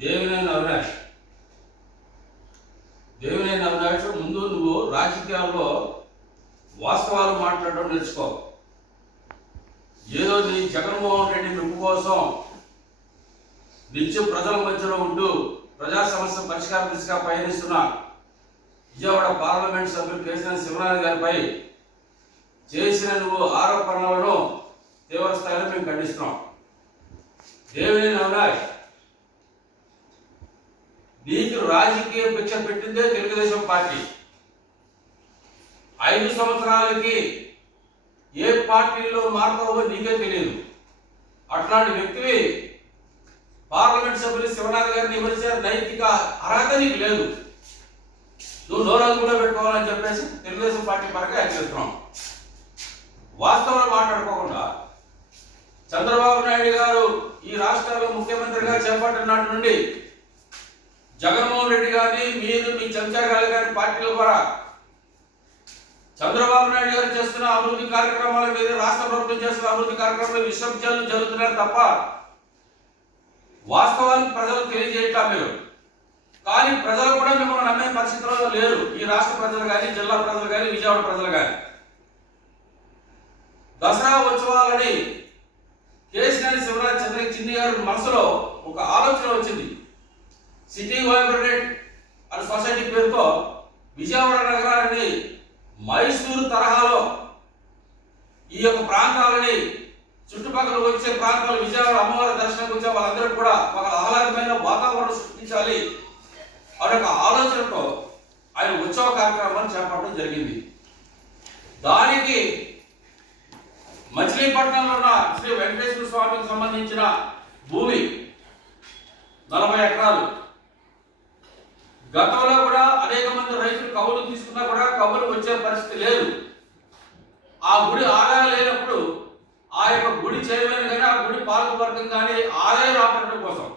దేవినేని అవినాష్ దేవినేని అవినాష్ ముందు నువ్వు రాజకీయాల్లో వాస్తవాలు మాట్లాడడం నేర్చుకో. ఏదో నీ జగన్మోహన్ రెడ్డి మెప్పు కోసం నిత్యం ప్రజల మధ్యలో ఉంటూ ప్రజా సమస్య పరిష్కార దిశగా పయనిస్తున్న విజయవాడ పార్లమెంట్ సభ్యులు కేసిన శివనాథ్ గారిపై చేసిన నువ్వు ఆరోపణలను తీవ్ర స్థాయిలో మేము ఖండిస్తున్నాం. దేవినేని అవినాష్ నీకు రాజకీయ భిక్ష పెట్టిందే తెలుగుదేశం పార్టీ. ఐదు సంవత్సరాలకి ఏ పార్టీలో మారుతావో నీకే తెలియదు అట్లాంటి వ్యక్తివి పార్లమెంట్ సభ్యులు శివనాథ్ గారిని విమర్శించే నైతిక అర్హత నీకు లేదు. నువ్వు నోరాలు కూడా పెట్టుకోవాలని చెప్పేసి తెలుగుదేశం పార్టీ పరంగా హెచ్చరిస్తున్నాం. వాస్తవాలు మాట్లాడుకోకుండా చంద్రబాబు నాయుడు గారు ఈ రాష్ట్రాల్లో ముఖ్యమంత్రిగా చేపట్టిన నాటి నుండి జగన్మోహన్ రెడ్డి గారిని మీరు మీ చెంచాగాలి గారి పార్టీల ద్వారా చంద్రబాబు నాయుడు గారు చేస్తున్న అభివృద్ధి కార్యక్రమాల మీద రాష్ట్ర ప్రభుత్వం చేస్తున్న అభివృద్ధి కార్యక్రమాలు విశ్వవిద్యాలయం జరుగుతున్నారు తప్ప వాస్తవానికి ప్రజలకు తెలియజేయటం మీరు. కానీ ప్రజలు కూడా మిమ్మల్ని నమ్మే పరిస్థితుల్లో లేరు. ఈ రాష్ట్ర ప్రజలు కానీ జిల్లా ప్రజలు కానీ విజయవాడ ప్రజలు కానీ దసరా ఉత్సవాలని కేసీఆర్ శివరాజ్ చంద్ర చిన్ని గారి మనసులో ఒక ఆలోచన వచ్చింది. సిటీ వైబ్రేట్ అనే సొసైటీ పేరుతో విజయవాడ నగరాన్ని మైసూరు తరహాలో ఈ యొక్క ప్రాంతాలని చుట్టుపక్కల వచ్చే ప్రాంతాలు విజయవాడ అమ్మవారి దర్శనం వచ్చే వాళ్ళందరూ కూడా ఒక ఆహ్లాదమైన వాతావరణం సృష్టించాలి అనే ఒక ఆలోచనతో ఆయన ఉత్సవ కార్యక్రమాన్ని చేపట్టడం జరిగింది. దానికి మచిలీపట్నంలో ఉన్న శ్రీ వెంకటేశ్వర స్వామికి సంబంధించిన భూమి నలభై ఎకరాలు. గతంలో కూడా అనేక మంది రైతులు కవులు తీసుకున్నా కూడా కవులు వచ్చే పరిస్థితి లేదు. ఆ గుడి ఆదాయం లేనప్పుడు ఆ యొక్క గుడి చైర్మన్ కానీ ఆ గుడి పాలక వర్గం కానీ ఆదాయం రాబట్టడం కోసం